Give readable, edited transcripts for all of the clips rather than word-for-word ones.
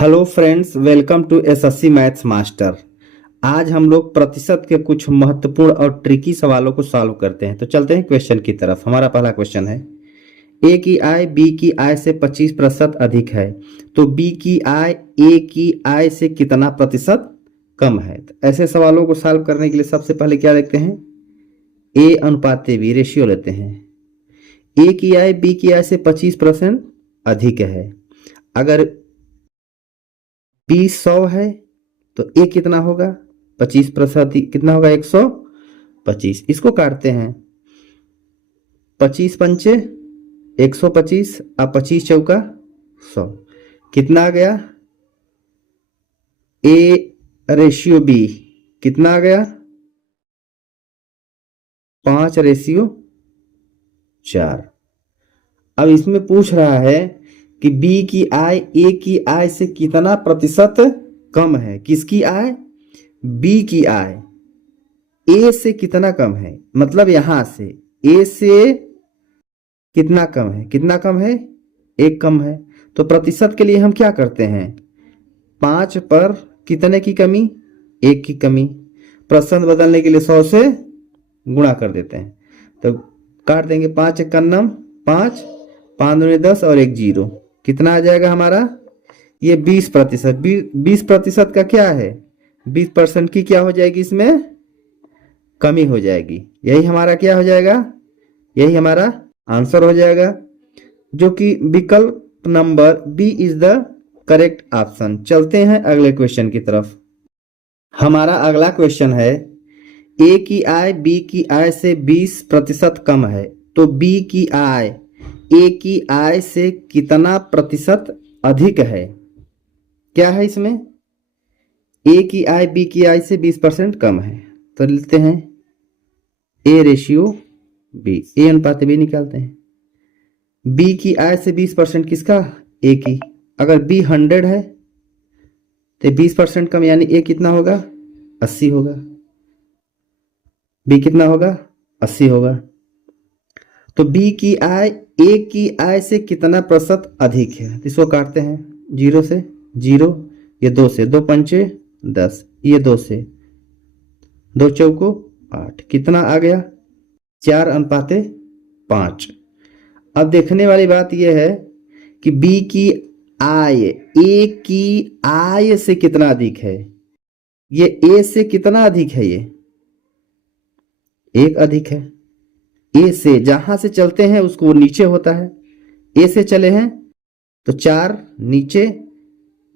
Hello friends, welcome to SSC maths master. आज हम लोग प्रतिशत के कुछ महत्वपूर्ण और ट्रिकी सवालों को सॉल्व करते हैं। तो चलते हैं क्वेश्चन की तरफ। हमारा पहला क्वेश्चन है, ए की आय बी की आय से 25% अधिक है, तो बी की आय ए की आय से कितना प्रतिशत कम है। तो ऐसे सवालों को सॉल्व करने के लिए सबसे पहले क्या देखते हैं, ए अनुपात बी रेशियो लेते हैं। ए की आय बी की आय से 25% अधिक है। अगर बी 100 है तो ए कितना होगा, 25% कितना होगा, 125। इसको काटते हैं, 25 पंचे 125 और 25 चौका 100, कितना आ गया, ए रेशियो बी कितना आ गया, 5:4। अब इसमें पूछ रहा है कि बी की आय ए की आय से कितना प्रतिशत कम है। किसकी आय, बी की आय ए से कितना कम है, मतलब यहां से ए से कितना कम है, कितना कम है, एक कम है। तो प्रतिशत के लिए हम क्या करते हैं, 5 पर कितने की कमी, एक की कमी। प्रतिशत बदलने के लिए 100 से गुणा कर देते हैं। तो काट देंगे, 5 एकन्नम 5, 5 दूनी 10 और 1 0, कितना आ जाएगा हमारा, ये 20%। 20% का क्या है, 20% की क्या हो जाएगी, इसमें कमी हो जाएगी। यही हमारा क्या हो जाएगा, यही हमारा आंसर हो जाएगा, जो कि विकल्प number B is the correct option. चलते हैं अगले क्वेश्चन की तरफ। हमारा अगला क्वेश्चन है, ए की आय बी की आय से 20% कम है, तो बी की आय ए की आय से कितना प्रतिशत अधिक है। क्या है इसमें, ए की आय बी की आय से 20% कम है, तो लेते हैं ए रेशियो बी, ए अनुपात बी निकालते हैं। बी की आय से 20% किसका, ए की। अगर बी 100 है तो 20% कम, यानी ए कितना होगा, 80 होगा। बी कितना होगा, 80 होगा। तो बी की आय ए की आय से कितना प्रतिशत अधिक है। इसको काटते हैं, 0 से 0, ये 2 से, 2 पंचे 10, ये 2 से, 2 चौको 8, कितना आ गया, 4:5। अब देखने वाली बात यह है कि बी की आय ए की आय से कितना अधिक है। ये ए से कितना अधिक है, ये एक अधिक है। ए से जहां से चलते हैं उसको नीचे होता है, ए से चले हैं तो 4 नीचे,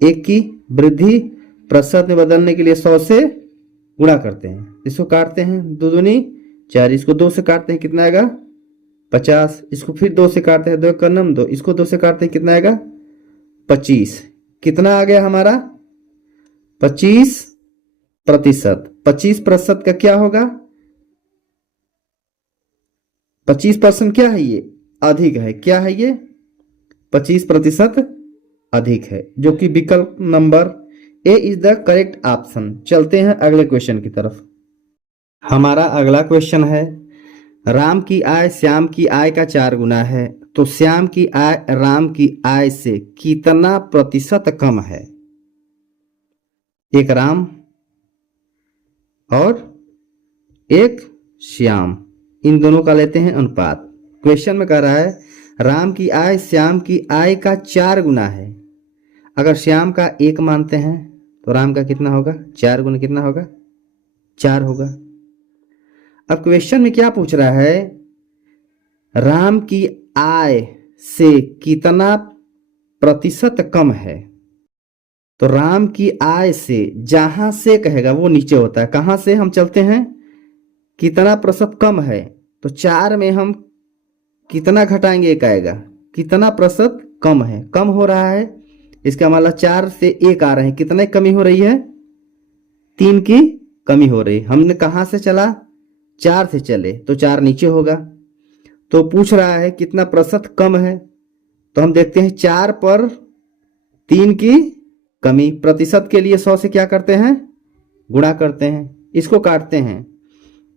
एक की वृद्धि। प्रतिशत में बदलने के लिए 100 से गुणा करते हैं। इसको काटते हैं, 2 दूनी 4, इसको 2 से काटते हैं, कितना आएगा, 50। इसको फिर 2 से काटते हैं, 2 एकन्नम 2, इसको 2 से काटते हैं, कितना आएगा, 25। कितना आ गया हमारा, 25%। 25% का क्या होगा, 25% क्या है, ये अधिक है। क्या है ये, 25% अधिक है, जो कि विकल्प number A is the correct option. चलते हैं अगले क्वेश्चन की तरफ। हमारा अगला क्वेश्चन है, राम की आय श्याम की आय का 4 गुना है, तो श्याम की आय राम की आय से कितना प्रतिशत कम है। एक राम और एक श्याम, इन दोनों का लेते हैं अनुपात। क्वेश्चन में कह रहा है, राम की आय श्याम की आय का 4 गुना है। अगर श्याम का 1 मानते हैं तो राम का कितना होगा, 4 गुना कितना होगा, 4 होगा। अब क्वेश्चन में क्या पूछ रहा है, राम की आय से कितना प्रतिशत कम है। तो राम की आय से, जहां से कहेगा वो नीचे होता है, कहां से हम चलते हैं, कितना प्रतिशत कम है, तो 4 में हम कितना घटाएंगे, एक आएगा, कितना प्रतिशत कम है, कम हो रहा है। इसका मतलब 4 से 1 आ रहे हैं, कितने कमी हो रही है, 3 की कमी हो रही है। हमने कहां से चला, 4 से चले तो 4 नीचे होगा। तो पूछ रहा है कितना प्रतिशत कम है, तो हम देखते हैं 4 पर 3 की कमी। प्रतिशत के लिए 100 से क्या करते हैं, गुणा करते हैं। इसको काटते हैं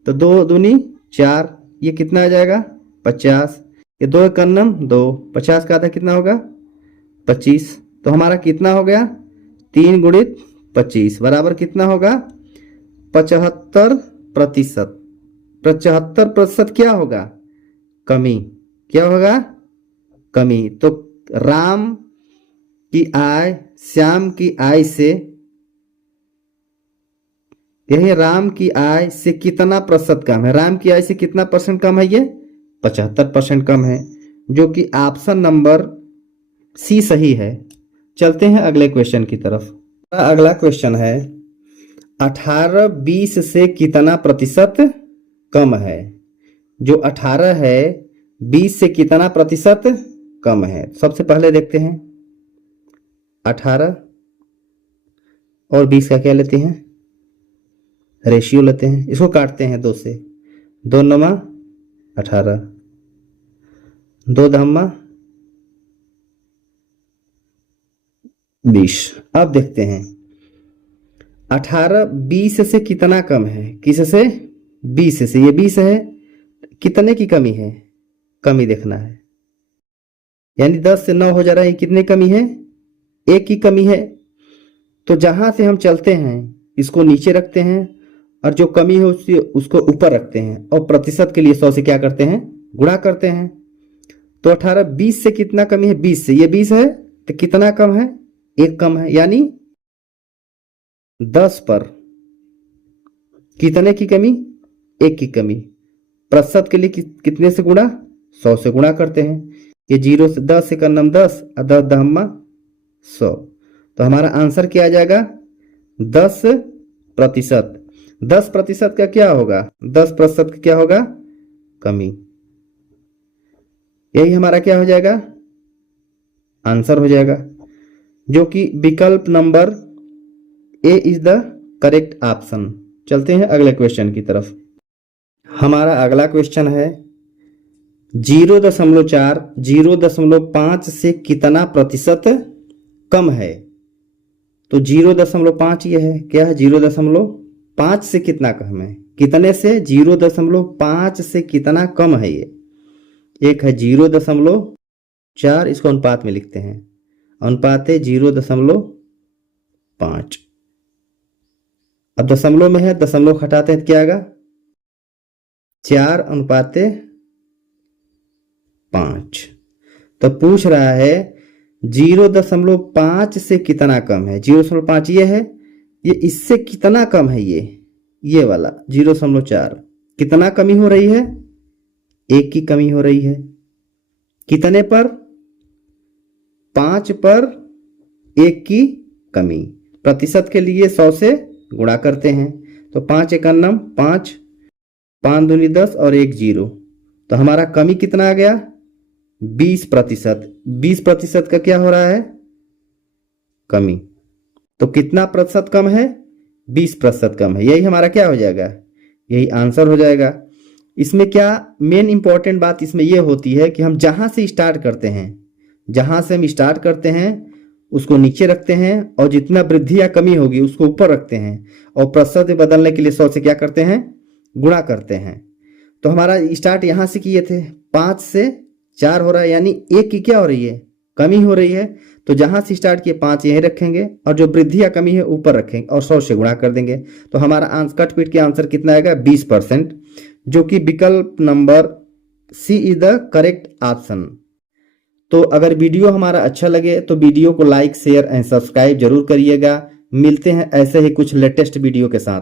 तो 2 दूनी 4, ये कितना आ जाएगा, 50। ये 2 एकन्नम 2, 50 का आधा कितना होगा, 25। तो हमारा कितना हो गया, 3 गुणित 25 बराबर कितना होगा? 75%। 75% क्या होगा? कमी। क्या होगा? कमी। तो राम की आय श्याम की आय से, यही राम की आय से कितना प्रतिशत कम है? राम की आय से कितना परसेंट कम है? ये 75% कम है, जो कि ऑप्शन नंबर सी सही है। चलते हैं अगले क्वेश्चन की तरफ। अगला क्वेश्चन है 18 20 से कितना प्रतिशत कम है? जो 18 है 20 से कितना प्रतिशत कम है? सबसे पहले देखते हैं 18 और 20 का क्या लेते हैं? रेशियो लेते हैं। इसको काटते हैं 2 से। 2 9 18, 2 10 20। अब देखते हैं 18 20 से कितना कम है? किससे? 20 से। ये 20 है, कितने की कमी है? कमी देखना है, यानी 10 से 9 हो जा रहा है। कितने कमी है? 1 की कमी है। तो जहां से हम चलते हैं इसको नीचे रखते हैं और जो कमी है उसको ऊपर रखते हैं और प्रतिशत के लिए 100 से क्या करते हैं? गुणा करते हैं। तो 18 20 से कितना कमी है? 20 से। ये 20 है तो कितना कम है? 1 कम है, यानी 10 पर कितने की कमी? 1 की कमी। प्रतिशत के लिए कितने से गुणा? 100 से गुणा करते हैं। ये 0 से 10 से करना 10 और 10 10 100। तो हमारा आंसर क्या आ जाएगा? 10%। 10% का क्या होगा? 10% का क्या होगा? कमी। यही हमारा क्या हो जाएगा? आंसर हो जाएगा, जो कि विकल्प number A is the correct option. चलते हैं अगले क्वेश्चन की तरफ। हमारा अगला क्वेश्चन है 0.4 0.5 से कितना प्रतिशत कम है? तो 0.5 ये है। क्या है? 0.5 से कितना कम है? कितने से? 0.5 से कितना कम है? ये एक है 0.4, इसको अनुपात में लिखते हैं। अनुपात है 0.5। अब दशमलव में है, दशमलव हटाते हैं तो क्या आएगा? 4/5। तो पूछ रहा है 0.5 से कितना कम है? 0.5 ये है, ये इससे कितना कम है? ये वाला 0.4 कितना कमी हो रही है? 1 की कमी हो रही है। कितने पर? 5 पर 1 की कमी। प्रतिशत के लिए 100 से गुणा करते हैं। तो 5 एकन्नम 5, 5 दूनी 10 और 1 0। तो हमारा कमी कितना आ गया? 20%। 20% का क्या हो रहा है? कमी। तो कितना प्रतिशत कम है? 20% कम है। यही हमारा क्या हो जाएगा? यही आंसर हो जाएगा। इसमें क्या मेन इंपॉर्टेंट बात इसमें यह होती है कि हम जहां से स्टार्ट करते हैं, जहां से हम स्टार्ट करते हैं उसको नीचे रखते हैं और जितना वृद्धि या कमी होगी उसको ऊपर रखते हैं और प्रतिशत बदलने के लिए 100 से क्या करते हैं? गुणा करते हैं। तो हमारा स्टार्ट यहां से किए थे, 5 से 4 हो रहा है, यानी 1 की क्या हो रही है? कमी हो रही है। तो जहां से स्टार्ट किए 5 यहीं रखेंगे और जो वृद्धि या कमी है ऊपर रखेंगे और 100 से गुणा कर देंगे। तो हमारा कट पीट के आंसर कितना आएगा? 20%, जो कि विकल्प number C is the correct option. तो अगर वीडियो हमारा अच्छा लगे तो वीडियो को लाइक शेयर एंड सब्सक्राइब जरूर करिएगा। मिलते हैं ऐसे ही कुछ लेटेस्ट वीडियो के साथ।